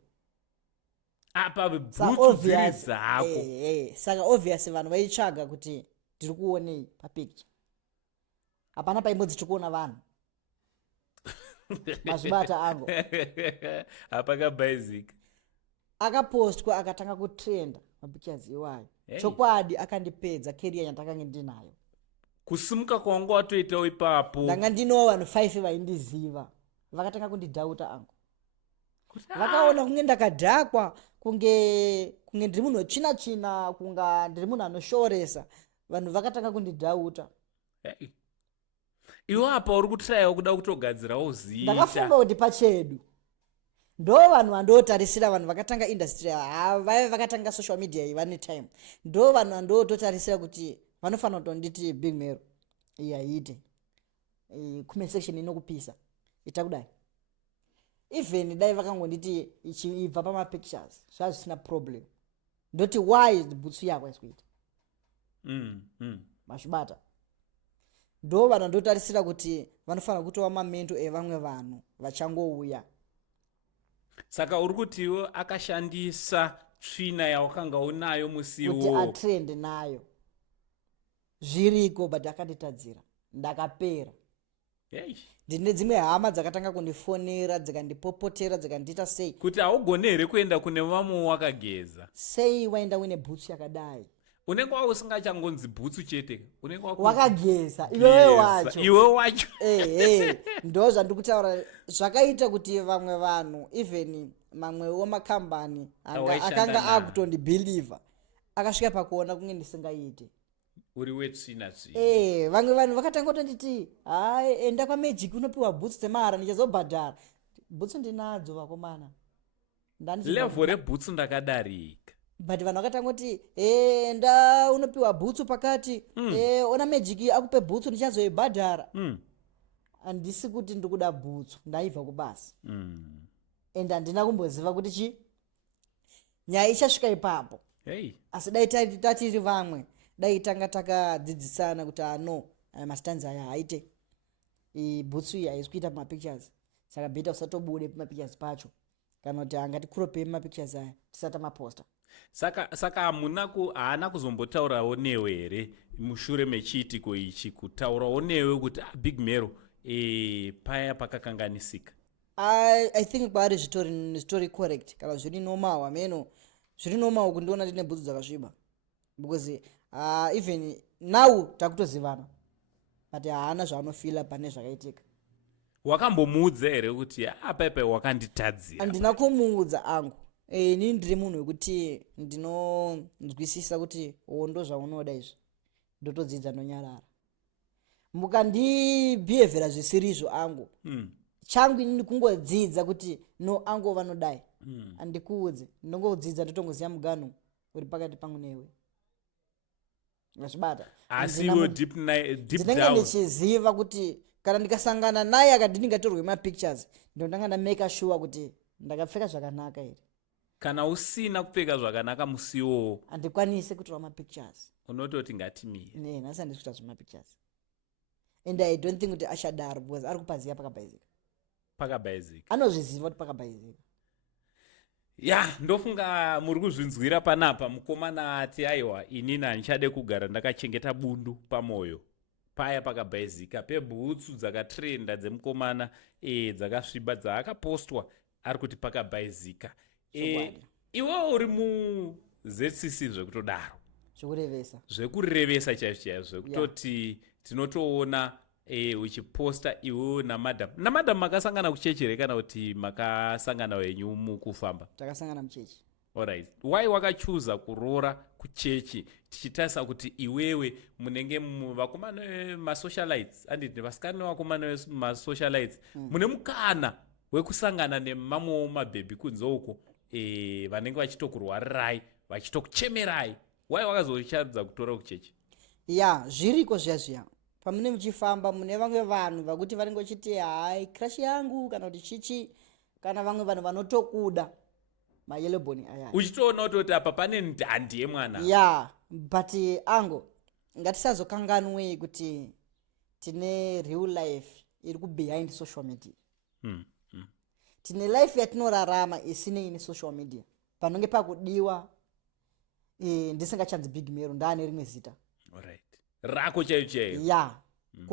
apa bhutsu dziri dzako. Saka obviously vanhu vaitsvaga kuti ndiri kuonei papicture hapana paimbodzi tikuona vanhu. Mazvibata angu apakabhaizika akapostwa akatanga kutrenda mapictures iwayo. Chokwadi akandipedza career yandakange ndinayo. Kusimuka kwangu watoitawo ipapo ndanga ndinowo vanhu 5 vaindiziva vakatanga kundidhauta angu. Vakaona kunge ndakadhakwa kunge ndiri munhu wechina kunga ndiri munhu anoshooresa vanhu vakatanga kundidhauta. iwe apa uri kutrayawo kuda kutogadzirawo zita. Ndakafunga kuti pachedu ndo vanhu vandotarisira vanhu vakatanga industry vaive vakatanga social media iyi vane time ndo vanhu vandototarisira kuti vanofanira kutonditi Big Mero iyi aiite comment section inokupisa ita kudai. Even dai vakangonditi ichibva pamapictures zvazvisina problem ndoti why bhutsu yako isikuita. Mazvibata ndo vanhu vandotarisira kuti vanofanira kutova mamento evamwe vanhu vachangouya. Saka uri kuti iwe akashandisa tsvina yawakanga unayo musiwo kuti atrend nayo zviriko but akanditadzira ndakapera. Ndine dzimwe hama dzakatanga kundifonera dzikandipopotera dzikandiita sei kuti haugone here kuenda kune vamwe wakageza. Sei waenda uine bhutsu yakadai unenge usingachangonzi bhutsu chete unenge wakageza iwe wacho. Ndo zvandikutaura zvakaita kuti vamwe vanhu even mamwewo makambani akanga akutondibhilivha akasvika pakuona kunge ndisingaite uri wetsvina. Vamwe vanhu vakatanga kutonditi hai enda kwaMagic unopiwa bhutsu dzemahara ndichazobhadhara. Bhutsu ndinadzo vakomana level rebhutsu ndakadarika but vanhu vakatanga kuti enda unopiwa bhutsu pakati ona Magic akupe bhutsu ndichazoibhadhara. Handisi kuti ndikuda bhutsu ndaibva kubasa and handina kumboziva kuti nyaya ichasvika ipapo. Asi dai tatiri vamwe dai tanga takadzidzisana kuti no mastanzi aya haite bhutsu iyi haisi kuita mapictures saka bheta usatobude pamapictures pacho kana kuti angatikropei mapictures aya tisata maposta. Saka haana kuzombotaurawo newe here mushure mechiitiko ichi kutaurawo newe kuti Big Mero paya pakakanganisika. I think pari zvitori correct kana zviri normal wameno zviri normal kundiona ndine bhutsu dzakasviba because even now takutozivana but haana zvaanofila pane zvakaitika. Wakambomuudza here kuti pepe wakanditadzira? Handina kumuudza angu. Ini ndiri munhu wekuti ndinonzwisisa kuti ndo zvaunoda izvi ndotodzidza nonyarara. Mukandibhievhera zvisirizvo angu changu inini kungodzidza kuti no angu vanodai handikuudze ndongodzidza ndotongoziva muganhu uri pakati pangu newe. Zvibata asi iwe deep ndinenge ndichiziva kuti kana ndikasangana naye akati ndingatorwe mapictures ndondanga ndamake sure kuti ndakapfeka zvakanaka here. Kana usina kupfeka zvakanaka musiwo handikwanise kutora mapictures. Unototi ngatimire. Nhasi handisi kuita zvemapictures and I don't think kuti achadaro because ari kupaziva pakabhaizika. Anozviziva kuti pakabhaizika. Ndofunga muri kuzvinzwira panapa. Mukomana ati aiwa inini handichade kugara ndakachengeta bundu pamwoyo paya pakabhaizika pebhutsu dzakatrenda dzemukomana dzakasviba dzaakapostwa ari kuti pakabhaizika. Iwe uri muZCC zvekutodaro zvekurevesa chaizvo zvekutoti tinotoona uchiposta iwe namadhamu makasangana kuchechi here kana kuti makasangana wenyu mukufamba? Takasangana muchechi. Alright. Why wakachuza kuroora kuchechi tichitarisa kuti iwewe munenge vakomana vemasocialites anditi vasikana vakomana vemasocialites mune mukana wekusangana nemamwewo mabhebhi kunze uko vanenge vachitokurwarirai vachitokuchemerai. Why wakazocharidza kutora kuchechi? Zviriko zviya pamune muchifamba mune vamwe vanhu vakuti vanenge vachiti hai crush yangu kana kuti chichi kana vamwe vanhu vanotokuda mayeloboni aya uchitoona utoti apa pane ndandi yemwana. But ango ngatisazokanganwe kuti tine real life iri behind social media. Tine life yatinorarama isine ine social media panonge pakudiwa ndisingachanzi big mero ndaane rimwe zita. Alright. Rako chaiyo.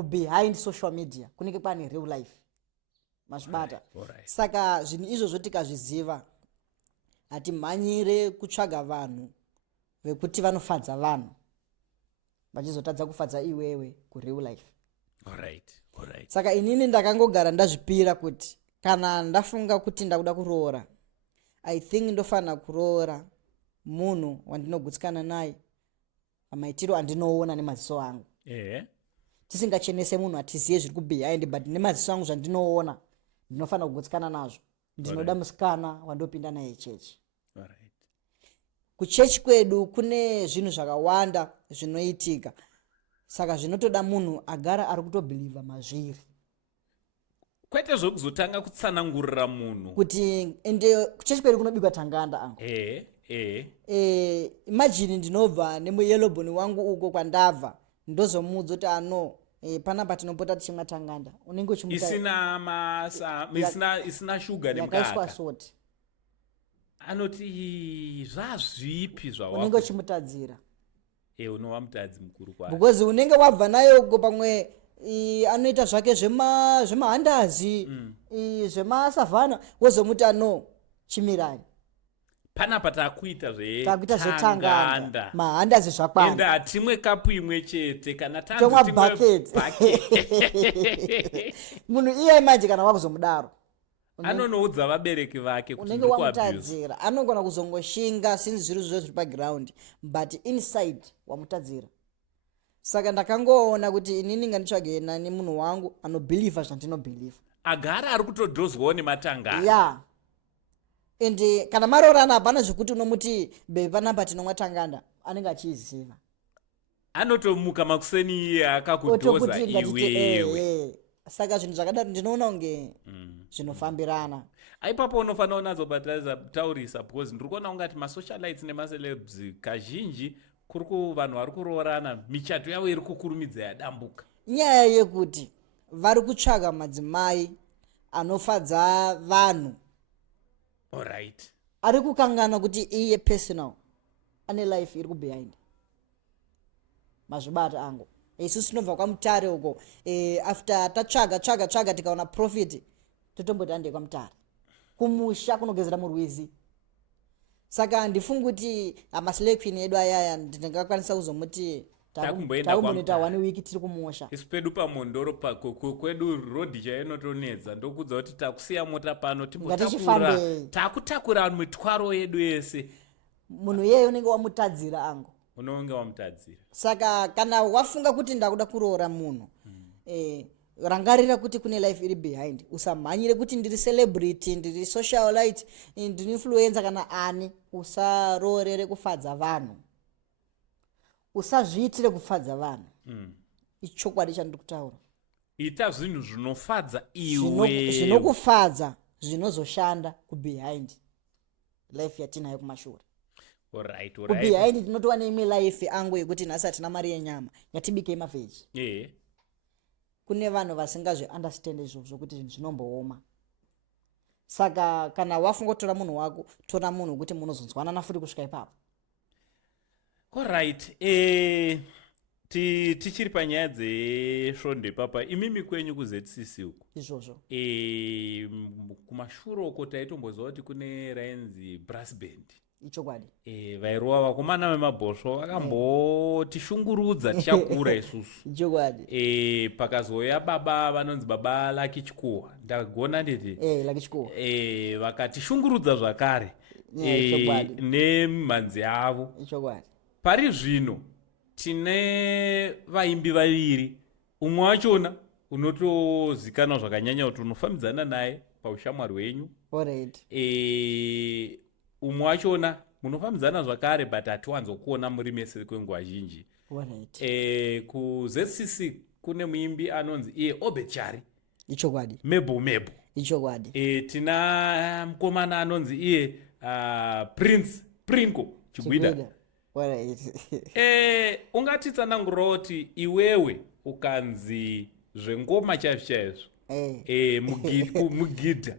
Behind social media kunenge pane real life. Mashibata. Alright. Saka zvinhu izvozvo tikazviziva hatimhanyire kutsvaga vanhu vekuti vanofadza vanhu vachizotadza kufadza iwewe kureal life. Alright. Saka inini ndakangogara ndazvipira kuti kana ndafunga kuti ndakuda kuroora I think ndofana kuroora munhu wandinogutsikana naye pamaitiro andinoona nemaziso angu. Tisingachenese munhu atiziye zviri kubehind but nemaziso angu zvandinoona ndinofana kugutsikana nazvo. Ndinoda musikana wandopinda naye chechi. Kuchechi kwedu kune zvinhu zvakawanda zvinoitika saka zvinotoda munhu agara ari kutobhilivha mazviri kwete zvokuzotanga kutsanangurira munhu kuti ende kuchechi kwedu kunobikwa tanganda angu. Imagine ndinobva nemuyeloboni wangu uko kwandabva ndozomudza kuti ano panapa tinopota tichimwa tanganda unenge uchimuta isina shuga nemukaka soti anoti zvazvipi zvawa unenge uchimutadzira unova mutadzi mukuru kwazvo because unenge wabva nayo uko pamwe anoita zvake zvemahandazi zvemasavhana wozomuti ano chimirai panapa takuita zvetanganda mahandazi zvakwana ende hatimwe kapu imwe chete kana tomwa bucket munhu iye manje kana wakuzomudaro anonoudza vabereki vake kuti unenge wamutadzira anogona kuzongoshinga since zviri zviri paground but inside wamutadzira. Saka ndakangoona kuti inini nganitsvage nani munhu wangu anobhilivha zvandinobhilivha agara ari kutodhozwawo nematanganda ende kana marorana hapana zvekuti unomuti bebi panapa tinomwa tanganda anenge achiziva anotomuka makuseni iye akakudhoza iwewe. Saka zvinhu zvakadaro ndinoona unge zvinofambirana. Aipapo unofanira unatsobatariza taurisa because ndiri kuona ungati masocialites nemacelebs kazhinji kuri vanhu vari kuroorana michato yavo iri kukurumidza yadambuka. Nyaya yekuti vari kutsvaga madzimai anofadza vanhu. Alright. Ari kukangana kuti iye personal ane life iri kubehind. Mazvibata angu. Isusu tinobva kwamutare uko after tatsvaga tikaona profit totomboti ande kwamutare kumusha kunogezera murwizi. saka handifungi kuti amaselection edu ayaya ndingakwanisa kuzomuti Takumboenda takumboneta kwamutare. 1 week tiri kumusha. isu pedu pamondoro kwedu rodhi chainotonedza ndokudza kuti takusiya mota pano Ngatichifambe. takutakura mitwaro yedu yese. Munhu yeye unenge wamutadzira angu. Unonge wamutadzira. Saka kana wafunga kuti ndakuda kuroora munhu rangarira kuti kune life iri behind. Usamhanyire kuti ndiri celebrity, ndiri socialite, ndiri influencer kana ani. Usaroorere kufadza vanhu. Usazviitire kufadza vanhu. Ichokwadi chandiri kutaura. Ita zvinhu zvinofadza iwe. Zvinokufadza zvinozoshanda kubehind life yatinayo kumashure. Alright. Kubehind tinotova neimwe life angu yekuti nhasi hatina mari yenyama yatibike mavheji. Kune vanhu vasingazvi understand izvozvo kuti zvinhu zvinombooma. Saka kana wafunga kutora munhu wako, tora munhu kuti munozonzwanana futi kusvika ipapo. Alright. Tichiri panyaya dzesvondo ipapa, imimi kwenyu kuZCC uku Izvozvo. Kumashure uko taitomboziva kuti kune rainzi brass band. Ichokwadi. Vairova vakomana vemabhosvo vakambotishungurudza tichakura isusu. Ichokwadi. Pakazouya baba vanonzi baba Lucky Chikuwa, ndagona nditi. Lucky Chikuwa. Vakatishungurudza zvakare. Nemhanzi avo. Ichokwadi. Pari zvino tine vaimbi vaviri, umwe wachona unotozikanwa zvakanyanya kuti unofambidzana naye paushamwari hwenyu. Alright. Umwe wachona munofambidzana zvakare but hatiwanzokuona muri mese kwenguva zhinji. Alright. KuZCC kune muimbi anonzi iye Obechari. Ichokwadi. Mebo. Ichokwadi. Tina mukomana anonzi iye Prince Prinko Chigwida. Ungatitsanangura kuti iwewe ukanzi zvengoma chaizvo mugidha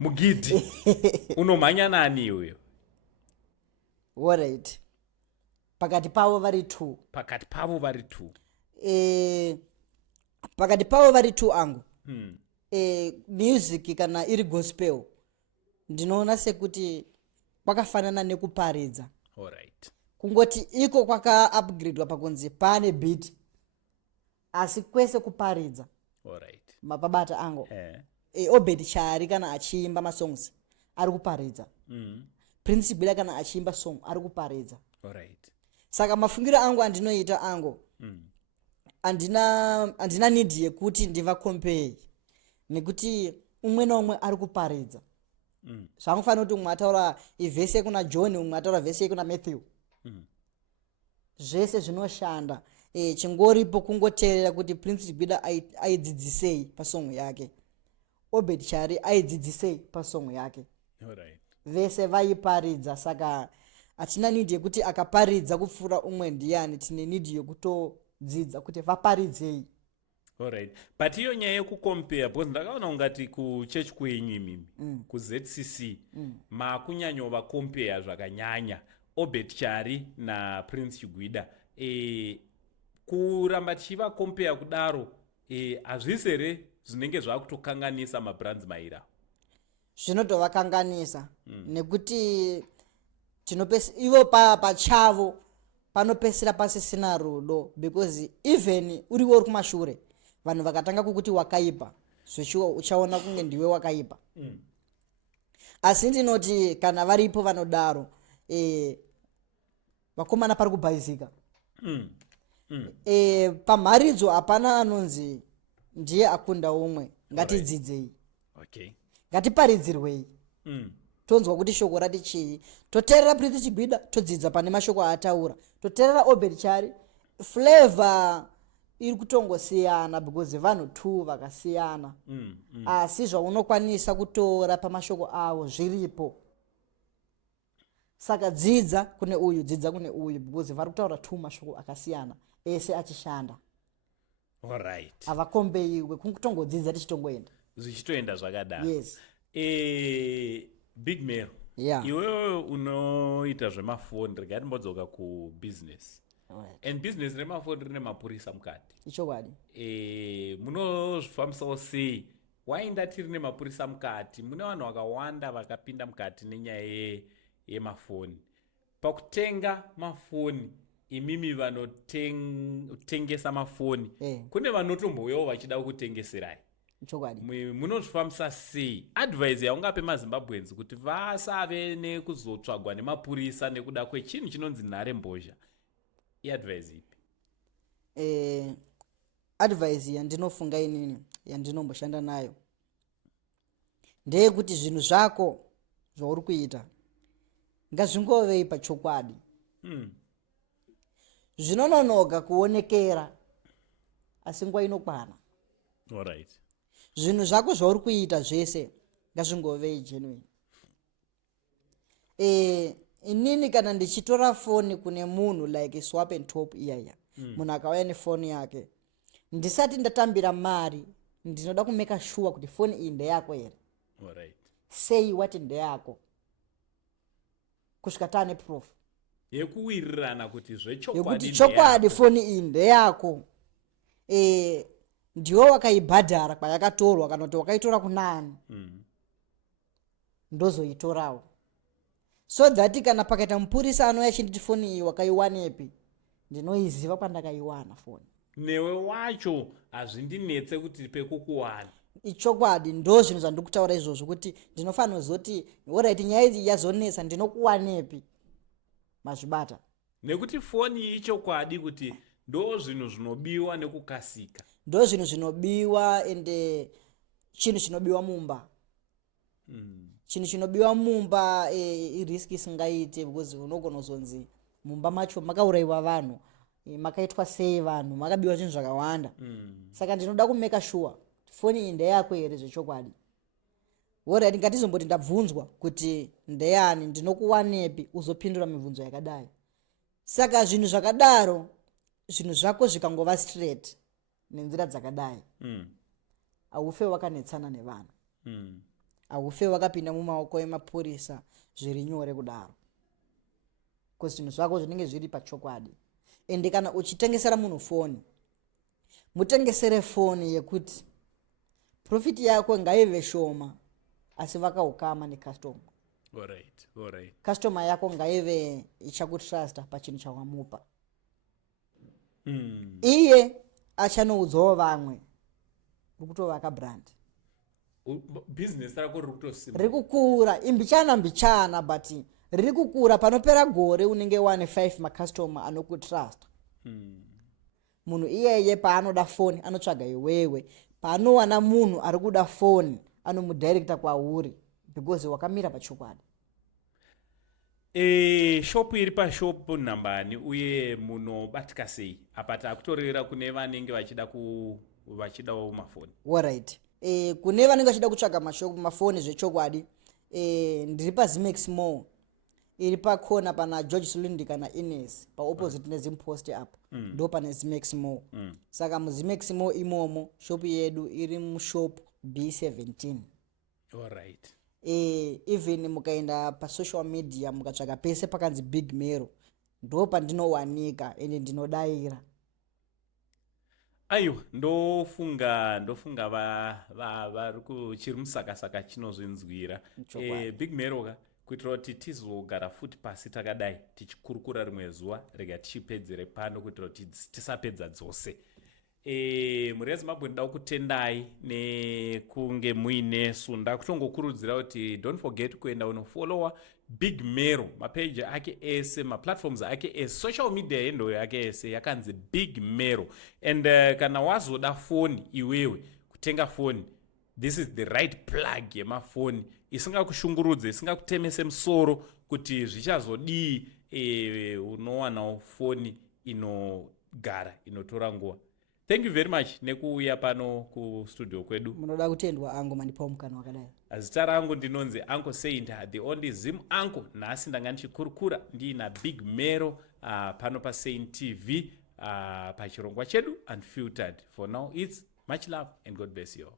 mugidhi unomhanya nani iwewe? Alright. Pakati pavo vari 2. Pakati pavo vari 2 angu. Music kana iri gospel ndinoona sekuti kwakafanana nekuparidza. Alright. Kungoti iko kwaka upgradewa pakunzi pane beat asi kwese kuparidza. Alright. Mapabata angu. Obed Chari kana achiimba masongs ari kuparidza. Prince Chigwida kana achiimba song ari kuparidza. Alright. Saka mafungiro angu andinoita angu andina need yekuti ndiva compare nekuti umwe naumwe ari kuparidza. Zvamufanira kuti umwe ataura ivhesi yekuna John, umwe ataura vhesi yekuna Matthew. Zvese zvinoshanda. Chingoripo kungoteerera kuti Prince Chigwida aidzidzisei pasong yake, Obed Chari aidzidzisei pasong yake. Alright. Vese vaiparidza, saka hatina need yekuti akaparidza kupfuura umwe ndiani, tine need yekutodzidza kuti vaparidzei. Alright. But iyo nyaya yekucompare, because ndakaona ungati kuchechi kwenyu imimi kuZCC makunyanyova compare zvakanyanya Obed Chari naPrince Chigwida. Kuramba tichiva compare kudaro hazvisi here zvinenge zvakutokanganisa mabrands maira? Zvinotovakanganisa nekuti ivo pachavo panopesera pasisina rudo, because even uriwo uri kumashure vanhu vakatanga kukuti wakaipa zvechiwo uchaona kunge ndiwe wakaipa. Asi ndinoti kana varipo vanodaro vakomana pari kubhaizika. Pamharidzo hapana anonzi ndiye akunda umwe. Ngatidzidzei. Okay. Ngatiparidzirwei. Tonzwa kuti shoko rati chii. Toteerera Prince Chigwida todzidza pane mashoko aataura. Toteerera Obed Chari flavor iri kutongosiyana because vanhu 2 vakasiyana. Asi zvaunokwanisa kutora pamashoko avo zviripo. Saka dzidza kune uyu, dzidza kune uyu, because vari kutaura 2 mashoko akasiyana ese achishanda. Alright. Havakombeiwe kungotodzidza tichitongoenda. Zvichitoenda zvakadaro. Yes. Big Mero. Yeah. Iwewe unoita zvemafoni, regai timbodzoka kubusiness. Alright. And business remafoni rine mapurisa mukati. Ichokwadi. Munozvifambisawo sei wainda tiri nemapurisa mukati, mune vanhu vakawanda vakapinda mukati nenyaya yemafoni. Pakutenga mafoni, imimi vanotengesa mafoni, kune vanotombouyawo vachida kutengeserai. Munozvifambisa sei? Advice yaungape maZimbabweans kuti vasave nekuzotsvagwa nemapurisa nekuda kwechinhu chinonzi nhare mbozha, iadvice ipi? Advice yandinofunga inini yandinomboshanda nayo ndeyekuti zvinhu zvako zvauri kuita ngazvingovei pachokwadi. Zvinononoka kuonekera asi nguva inokwana. Alright. Zvinhu zvako zvauri kuita zvese ngazvingovei genuine. Inini kana ndichitora foni kune munhu like swap and top iyaya, munhu akauya nefoni yake, ndisati ndatambira mari ndinoda kumeka sure kuti foni iyi ndeyako here. Alright. Sei wati ndeyako kusvika tane proof yekuwirirana kuti yekuti chokwadi foni iyi ndeyako. Ndiwo wakaibhadhara kwayakatorwa kana kuti wakaitora kunani, ndozoitorawo, so that kana pakaita mupurisa anouya achinditi foni iyi wakaiwanepi, ndinoiziva kwandakaiwana foni. Newe wacho hazvindinetse kuti pekukuwana. Ichokwadi, ndo zvinhu zvandikutaura izvozvo kuti ndinofanira kuzoti alright, nyaya idzi yazonesa, ndinokuwanepi, mazvibata. Nekuti foni iyi ichokwadi kuti ndo zvinhu zvinobiwa nekukasika. Ndo zvinhu zvinobiwa ende chinhu chinobiwa mumba. Chinhu chinobiwa mumba iriski isingaite because unogona kuzonzi mumba macho makaurayiwa vanhu, makaitwa sei vanhu, makabiwa zvinhu zvakawanda. Saka ndinoda kumeka sure foni iyi ndeyako here zvechokwadi. Alright, ngatizomboti ndabvunzwa kuti ndeyani, ndinokuwanepi, uzopindura mibvunzo yakadai. Saka zvinhu zvakadaro, zvinhu zvako zvikangova straight nenzira dzakadai, haufe wakanetsana nevanhu, haufe wakapinda mumaoko emapurisa zviri nyore kudaro, because zvinhu zvako zvinenge zviri pachokwadi. Ende kana uchitengesera munhu foni, mutengesere foni yekuti profit yako ngaive shoma asi vakaukama necustom. Alright. Customer yako ngaive ichakutrusta pachinhu chawamupa. Iye achanoudzawo vamwe rukutovaka brand. Business rako rikutosimba. Rikukura, imbichana but rikukura, panopera gore unenge wane 5 macustomer anokutrust. Munhu iyeye paanoda foni anotsvaga iwewe, paanowana munhu ari kuda foni anomudirecta kwauri because wakamira pachokwadi. Shop iri pashop nambani uye munobatika sei? Apa takutorera kune vanenge vachidawo mafoni. Alright. Kune vanenge vachida kutsvaga mafoni zvechokwadi, ndiri paZimex Mall, iri pakona pana George Sulindi kana Ines, pa opposite neZimpost apo, ndo pane Zimex Mall. Saka muZimex Mall imomo shop yedu iri mushop B17. Alright. Even mukaenda pa social media mukatsvaga pese pakanzi Big Mero, ndo pandinowanika ende ndinodaira. Aiwa, ndofunga vari kuchiri musakasaka chinozvinzwira. Big Mero ka kuitira kuti tizogara futi pasi takadai tichikurukura rimwe zuva, rega tichipedzere pano kuitira kuti tisapedza dzose. Muri yeZimbabwe ndoda kutendai nekunge muine sunda. Kutongokurudzira kuti don't forget kuenda unofollowa Big Mero, mapage ake ese, maplatforms ake ese, social media yendo yake ese yakanzi Big Mero. And kana wazoda foni iwewe, kutenga foni, this is the right plug yemafoni, isingakushungurudze, isingakutemese musoro kuti zvichazodii, unowanawo foni inogara, inotora nguva. Thank you very much nekuuya pano kustudio kwedu. Munoda kutendwa angu manipa mukana wakadai. Zita rangu ndinonzi Uncle Saint, the only Zim Uncle. Nasi ndanga ndichikurukura ndina Big Mero pano pa Saint TV pachirongwa chedu Unfiltered. For now it's much love and God bless you all.